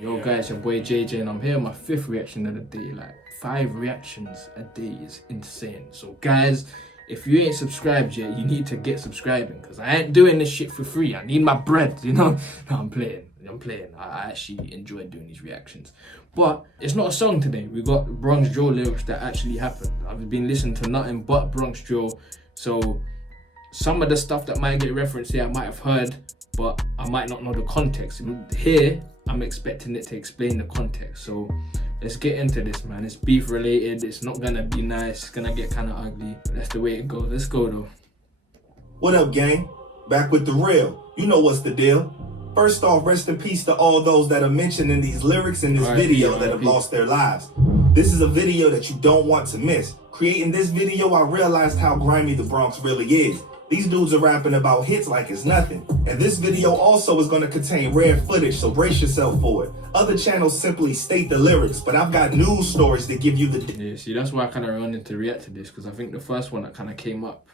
Yo guys, your boy JJ and I'm here on my 5th reaction of the day. Like 5 reactions a day is insane. So guys, if you ain't subscribed yet, you need to get subscribing because I ain't doing this shit for free. I need my bread, you know? No, I'm playing. I actually enjoy doing these reactions. But it's not a song today. We got Bronx Drill lyrics that actually happened. I've been listening to nothing but Bronx Drill. So some of the stuff that might get referenced here I might have heard, but I might not know the context. Here, I'm expecting it to explain the context. So let's get into this, man. It's beef related. It's not gonna be nice. It's gonna get kind of ugly. But that's the way it goes. Let's go though. What up, gang? Back with the real. You know what's the deal. First off, rest in peace to all those that are mentioned in these lyrics in this video that have lost their lives. This is a video that you don't want to miss. Creating this video, I realized how grimy the Bronx really is. These dudes are rapping about hits like it's nothing. And this video also is going to contain rare footage, so brace yourself for it. Other channels simply state the lyrics, but I've got news stories to give you the... Yeah, see, that's why I kind of wanted to react to this, because I think the first one that kind of came up,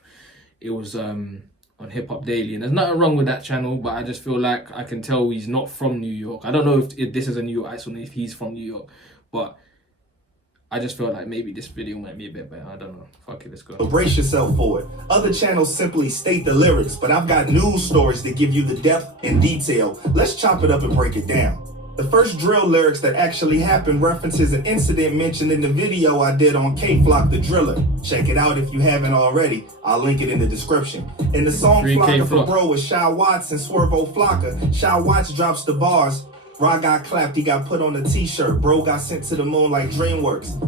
it was on Hip Hop Daily. And there's nothing wrong with that channel, but I just feel like I can tell he's not from New York. I don't know if this is a New York ice or if he's from New York, but I just feel like maybe this video might be a bit better. I don't know. Fuck it, let's go. So brace yourself for it. Other channels simply state the lyrics, but I've got news stories to give you the depth and detail. Let's chop it up and break it down. The first drill lyrics that actually happened references an incident mentioned in the video I did on K-Flock the Driller. Check it out if you haven't already. I'll link it in the description. In the song Flocka for Bro with Shy Watts and Swervo Flocka, Shy Watts drops the bars. Raw got clapped, he got put on a t-shirt. Bro got sent to the moon like DreamWorks.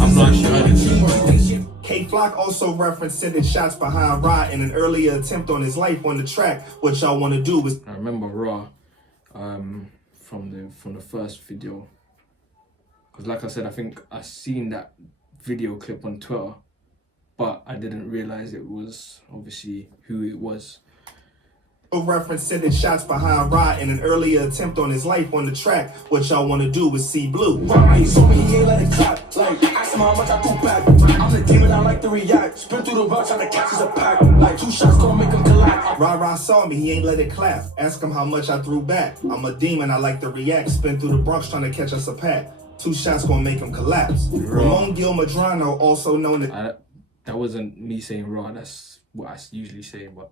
I'm not sure. K-Flock also referenced sending shots behind Raw in an earlier attempt on his life on the track. What y'all want to do is... I remember Raw from the first video. Because like I said, I think I seen that video clip on Twitter, but I didn't realize it was obviously who it was. Reference sending shots behind Rod in an earlier attempt on his life on the track. What y'all want to do is see blue. He saw me, he ain't let it clap. Like, ask him how much I threw back. I'm the demon, I like to react. Spin through the rocks, trying to catch us a pack. Like 2 shots gonna make him collapse. Rod saw me, he ain't let it clap. Ask him how much I threw back. I'm a demon, I like to react. Spin through the Bronx, trying to catch us a pack. 2 shots gonna make him collapse. Ramon Gilmedrano, also known as... That wasn't me saying Raw, that's what I usually say, but...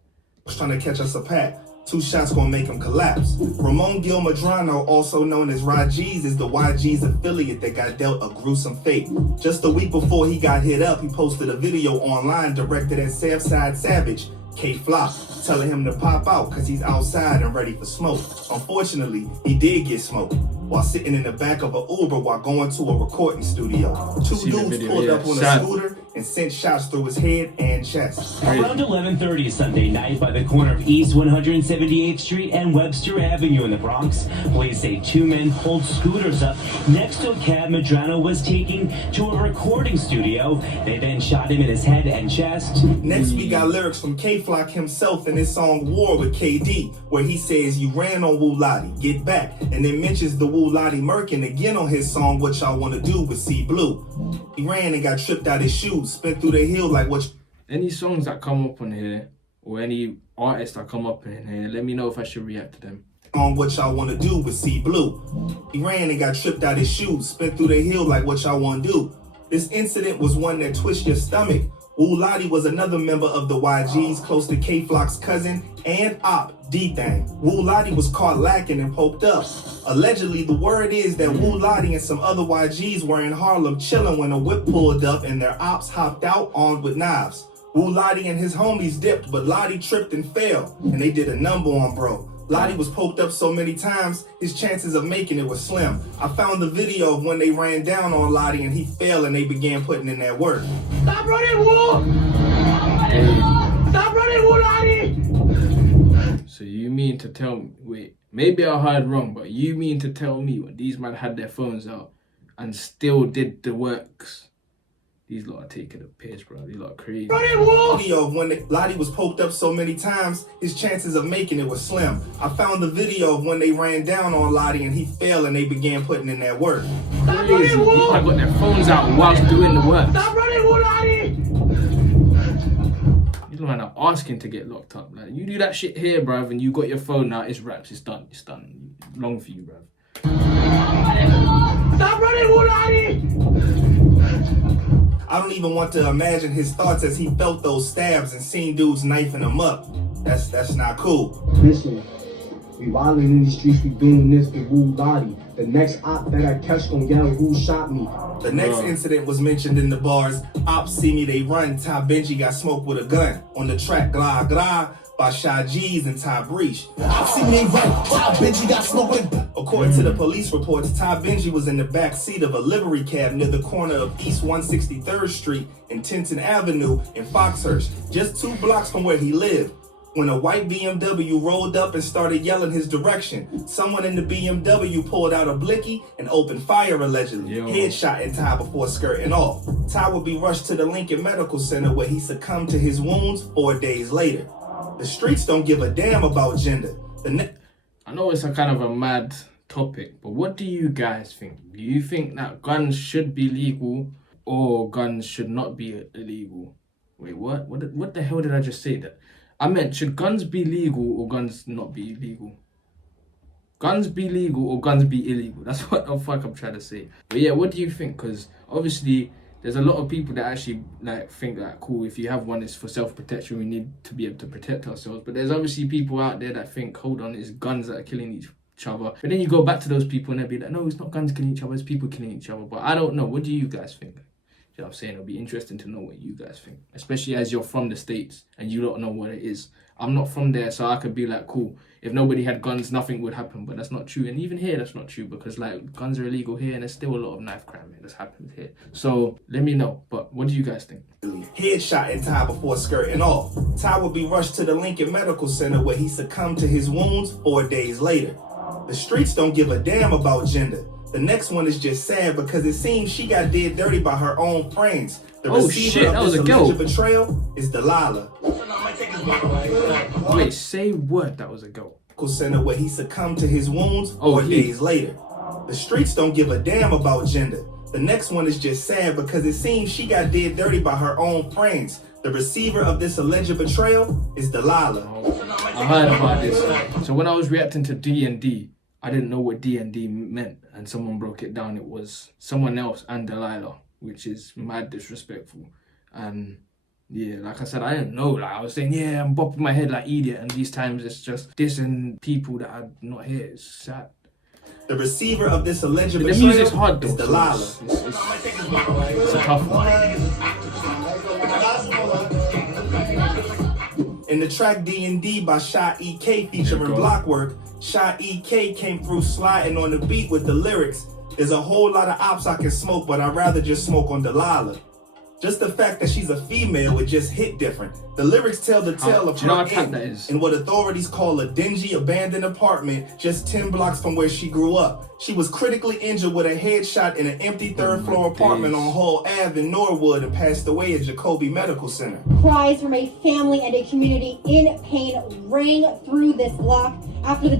trying to catch us a pack. 2 shots gonna make him collapse. Ramon Gilmedrano, also known as Rajiz, is the YG's affiliate that got dealt a gruesome fate. Just a week before he got hit up, he posted a video online directed at Southside Savage, K-Flock, telling him to pop out because he's outside and ready for smoke. Unfortunately, he did get smoked while sitting in the back of an Uber while going to a recording studio. 2 dudes pulled up on a scooter and sent shots through his head and chest. Around 11:30 Sunday night by the corner of East 178th Street and Webster Avenue in the Bronx, police say 2 men pulled scooters up next to a cab Medrano was taking to a recording studio. They then shot him in his head and chest. Next, we got lyrics from K-Flock himself in his song War with KD, where he says, "You ran on Wu Lottie, get back," and then mentions the Wu Lottie murking again on his song What Y'all Want to Do with See Blue. He ran and got tripped out his shoes, spent through the hill like what... Any songs that come up on here, or any artists that come up in here, let me know if I should react to them. On What Y'all Want to Do with See Blue. He ran and got tripped out his shoes, spent through the hill like what y'all want to do. This incident was one that twists your stomach. Wu Lottie was another member of the YGs, close to K-Flock's cousin and op, D-Thang. Wu Lottie was caught lacking and poked up. Allegedly, the word is that Wu Lottie and some other YGs were in Harlem chilling when a whip pulled up and their ops hopped out armed with knives. Wu Lottie and his homies dipped, but Lottie tripped and fell, and they did a number on bro. Lottie was poked up so many times, his chances of making it were slim. I found the video of when they ran down on Lottie and he fell and they began putting in that work. Stop running, Wu! Stop running, Wu Lottie! So you mean to tell me, wait, maybe I heard wrong, but you mean to tell me when these men had their phones out and still did the works? These lot are taking a piss, bro. These lot are crazy. Video of when Lottie was poked up so many times, his chances of making it were slim. I found the video of when they ran down on Lottie and he fell and they began putting in that work. Stop running, Wu! People have got their phones out whilst doing the work. Stop running, Wu Lottie! These man are asking to get locked up. Like, you do that shit here, bruv, and you got your phone now, it's wraps, it's done. It's done. Long for you, bruv. Stop running, Lottie! I don't even want to imagine his thoughts as he felt those stabs and seen dudes knifing him up. That's not cool. Listen, we wildin' in these streets, we doing this for Woo Lottie. The next op that I catch gon' yell, who shot me? The next incident was mentioned in the bars. Ops see me, they run. Ty Benji got smoked with a gun. On the track, Glah Glah by Shy G's and Ty Breach. Ops see me run. Ty Benji got smoked with. According to the police reports, Ty Benji was in the back seat of a livery cab near the corner of East 163rd Street and Tenton Avenue in Foxhurst, just 2 blocks from where he lived, when a white BMW rolled up and started yelling his direction. Someone in the BMW pulled out a blicky and opened fire, allegedly. Headshot Ty before skirting off. Ty would be rushed to the Lincoln Medical Center where he succumbed to his wounds 4 days later. The streets don't give a damn about gender. I know it's a kind of a mad topic, but what do you guys think? Do you think that guns should be legal or guns should not be illegal? Wait, what? What the hell did I just say that? I meant, should guns be legal or guns not be illegal? Guns be legal or guns be illegal? That's what the fuck I'm trying to say. But yeah, what do you think? Because obviously there's a lot of people that actually like think that, cool, if you have one, it's for self-protection, we need to be able to protect ourselves. But there's obviously people out there that think, hold on, it's guns that are killing each other. But then you go back to those people and they'll be like, no, it's not guns killing each other, it's people killing each other. But I don't know. What do you guys think? You know what I'm saying? It'll be interesting to know what you guys think, especially as you're from the States and you don't know what it is. I'm not from there, so I could be like, cool, if nobody had guns, nothing would happen. But that's not true. And even here, that's not true, because like guns are illegal here and there's still a lot of knife crime that's happened here. So let me know. But what do you guys think? Headshot Ty before skirting off. Ty would be rushed to the Lincoln Medical Center where he succumbed to his wounds 4 days later. The streets don't give a damn about gender. The next one is just sad because it seems she got did dirty by her own friends. The receiver of this alleged betrayal is Delilah. Wait, say what? That was a girl. Center where he succumbed to his wounds 4 days later. The streets don't give a damn about gender. The next one is just sad because it seems she got did dirty by her own friends. The receiver of this alleged betrayal is Delilah. I heard about this. So when I was reacting to D&D, I didn't know what D&D meant, and someone broke it down. It was someone else and Delilah, which is mad disrespectful. And yeah, like I said, I didn't know. Like I was saying, yeah, I'm bopping my head like idiot, and these times it's just dissing people that are not here. It's sad. The receiver of this alleged the betrayal music's hard, though, is Delilah. So it's a tough one. In the track D&D by Shy EK featuring Blockwork, Shy EK came through sliding on the beat with the lyrics. There's a whole lot of ops I can smoke, but I'd rather just smoke on Delilah. Just the fact that she's a female would just hit different. The lyrics tell the tale of her in what authorities call a dingy, abandoned apartment just 10 blocks from where she grew up. She was critically injured with a headshot in an empty third-floor apartment on Hull Ave in Norwood and passed away at Jacoby Medical Center. Cries from a family and a community in pain rang through this block after the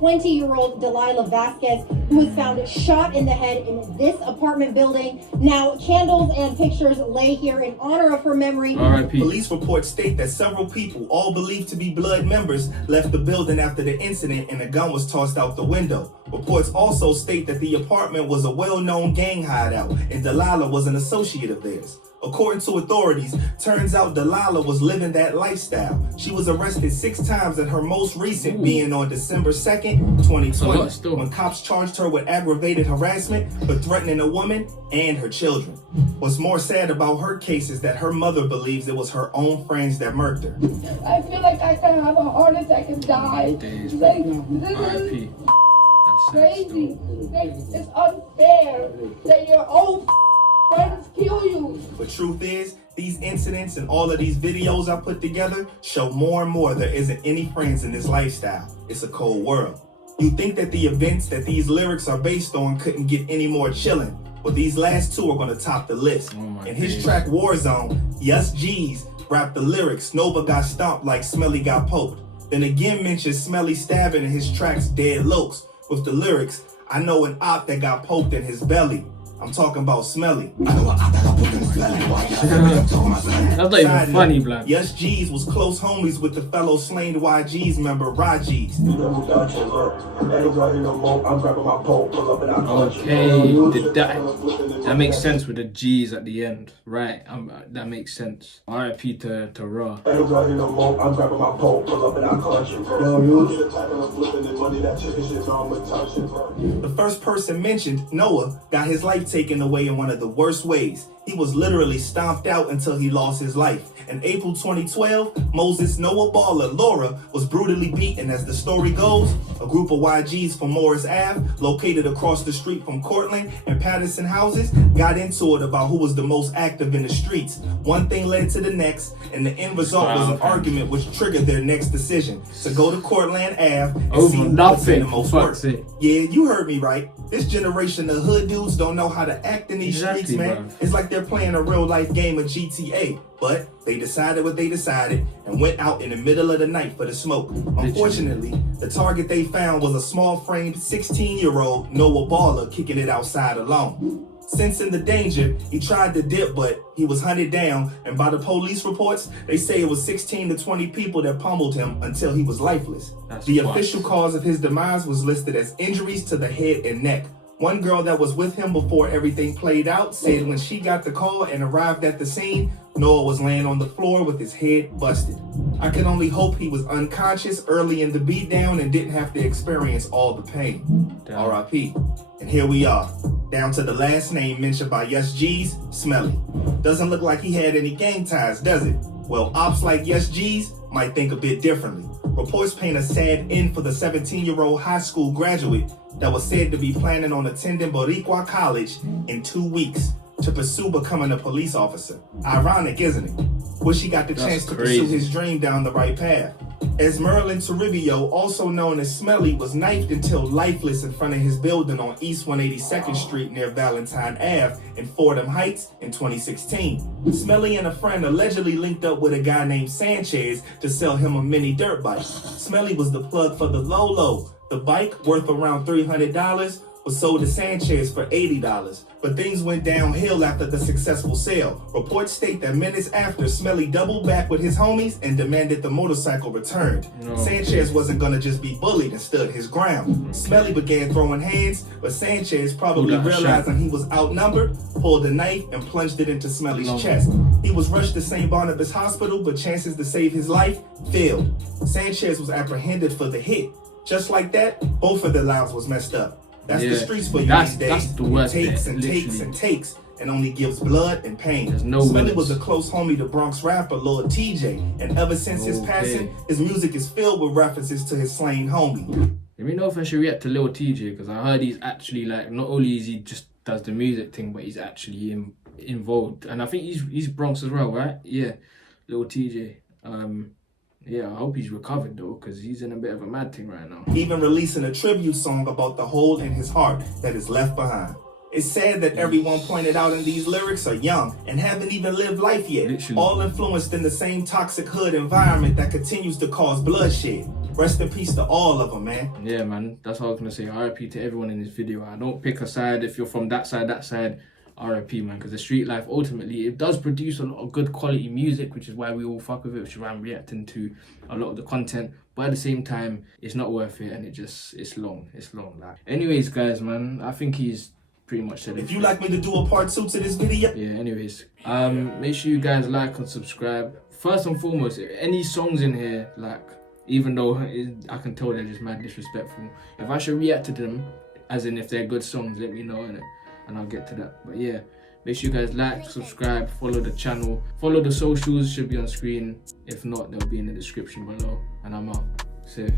20-year-old Delilah Vasquez, who was found shot in the head in this apartment building. Now, candles and pictures lay here in honor of her memory. R.I.P. Police reports state that several people, all believed to be blood members, left the building after the incident and a gun was tossed out the window. Reports also state that the apartment was a well-known gang hideout and Delilah was an associate of theirs. According to authorities, turns out Delilah was living that lifestyle. She was arrested 6 times, and her most recent being on December 2nd, 2020, when cops charged her with aggravated harassment for threatening a woman and her children. What's more sad about her case is that her mother believes it was her own friends that murdered her. I feel like I could have a heart attack and die. Like, this is crazy. It's unfair that your own friends kill you. But truth is, these incidents and all of these videos I put together show more and more there isn't any friends in this lifestyle. It's a cold world. You think that the events that these lyrics are based on couldn't get any more chilling. Well, these last 2 are going to top the list. In his track Warzone, Yes G's rapped the lyrics, Nova got stomped like Smelly got poked. Then again mentions Smelly stabbing in his tracks Dead Lokes with the lyrics, I know an op that got poked in his belly. I'm talking about Smelly. That's not even funny, blood. Yes G's was close homies with the fellow slain YG's member Raji's. Okay, that makes sense with the G's at the end, right? That makes sense. R.I.P. to Raw. The first person mentioned, Noah, got his life taken away in one of the worst ways. He was literally stomped out until he lost his life. In April 2012, Moses Noah Ballard Laura was brutally beaten. As the story goes, a group of YGs from Morris Ave, located across the street from Cortland and Patterson houses, got into it about who was the most active in the streets. One thing led to the next, and the end result was an argument which triggered their next decision to go to Cortland Ave and see who puts in the most work. Yeah, you heard me right. This generation of hood dudes don't know how to act in these streets, man. It's like they're playing a real life game of GTA. But they decided what they decided and went out in the middle of the night for the smoke. Unfortunately, the target they found was a small-framed 16-year-old Noah Baller kicking it outside alone. Sensing the danger, he tried to dip, but he was hunted down, and by the police reports, they say it was 16 to 20 people that pummeled him until he was lifeless. The official cause of his demise was listed as injuries to the head and neck. One girl that was with him before everything played out said when she got the call and arrived at the scene, Noah was laying on the floor with his head busted. I can only hope he was unconscious early in the beatdown and didn't have to experience all the pain. R.I.P. And here we are, down to the last name mentioned by Yes G's, Smelly. Doesn't look like he had any gang ties, does it? Well, ops like Yes G's might think a bit differently. Reports paint a sad end for the 17-year-old high school graduate that was said to be planning on attending Boricua College in 2 weeks to pursue becoming a police officer. Ironic, isn't it? Wish he got the chance to pursue his dream down the right path. Esmeralda Toribio, also known as Smelly, was knifed until lifeless in front of his building on East 182nd Street near Valentine Ave in Fordham Heights in 2016. Smelly and a friend allegedly linked up with a guy named Sanchez to sell him a mini dirt bike. Smelly was the plug for the Lolo. The bike, worth around $300, was sold to Sanchez for $80. But things went downhill after the successful sale. Reports state that minutes after, Smelly doubled back with his homies and demanded the motorcycle returned. Sanchez wasn't gonna just be bullied and stood his ground. Smelly began throwing hands, but Sanchez, probably realizing he was outnumbered, pulled a knife and plunged it into Smelly's chest. He was rushed to St. Barnabas Hospital, but chances to save his life failed. Sanchez was apprehended for the hit. Just like that, both of their lives was messed up. That's the streets for you these days. That's the worst it takes and takes and takes and only gives blood and pain. There's no Smelly was a close homie to Bronx rapper Lord TJ, and ever since his passing, his music is filled with references to his slain homie. Let me know if I should react to Lil TJ, because I heard he's actually like, not only is he just does the music thing, but he's actually involved. And I think he's Bronx as well, right? Yeah, Lil TJ. Yeah, I hope he's recovered though, because he's in a bit of a mad thing right now. Even releasing a tribute song about the hole in his heart that is left behind. It's sad that everyone pointed out in these lyrics are young and haven't even lived life yet. Literally. All influenced in the same toxic hood environment that continues to cause bloodshed. Rest in peace to all of them, man. Yeah, man, that's what I was going to say. RIP to everyone in this video. I don't pick a side. If you're from that side. RIP, man, because the street life, ultimately, it does produce a lot of good quality music, which is why we all fuck with it, which is why I'm reacting to a lot of the content. But at the same time, it's not worth it, and it's long. Like, anyways, guys, man, I think he's pretty much said it. If you like me to do a part 2 to this video, yeah. Anyways, make sure you guys like and subscribe. First and foremost, any songs in here, like, even though I can tell they're just mad disrespectful, if I should react to them, as in if they're good songs, let me know, innit? And I'll get to that. But yeah, make sure you guys like, subscribe, follow the channel, follow the socials, should be on screen. If not, they'll be in the description below. And I'm out. Safe.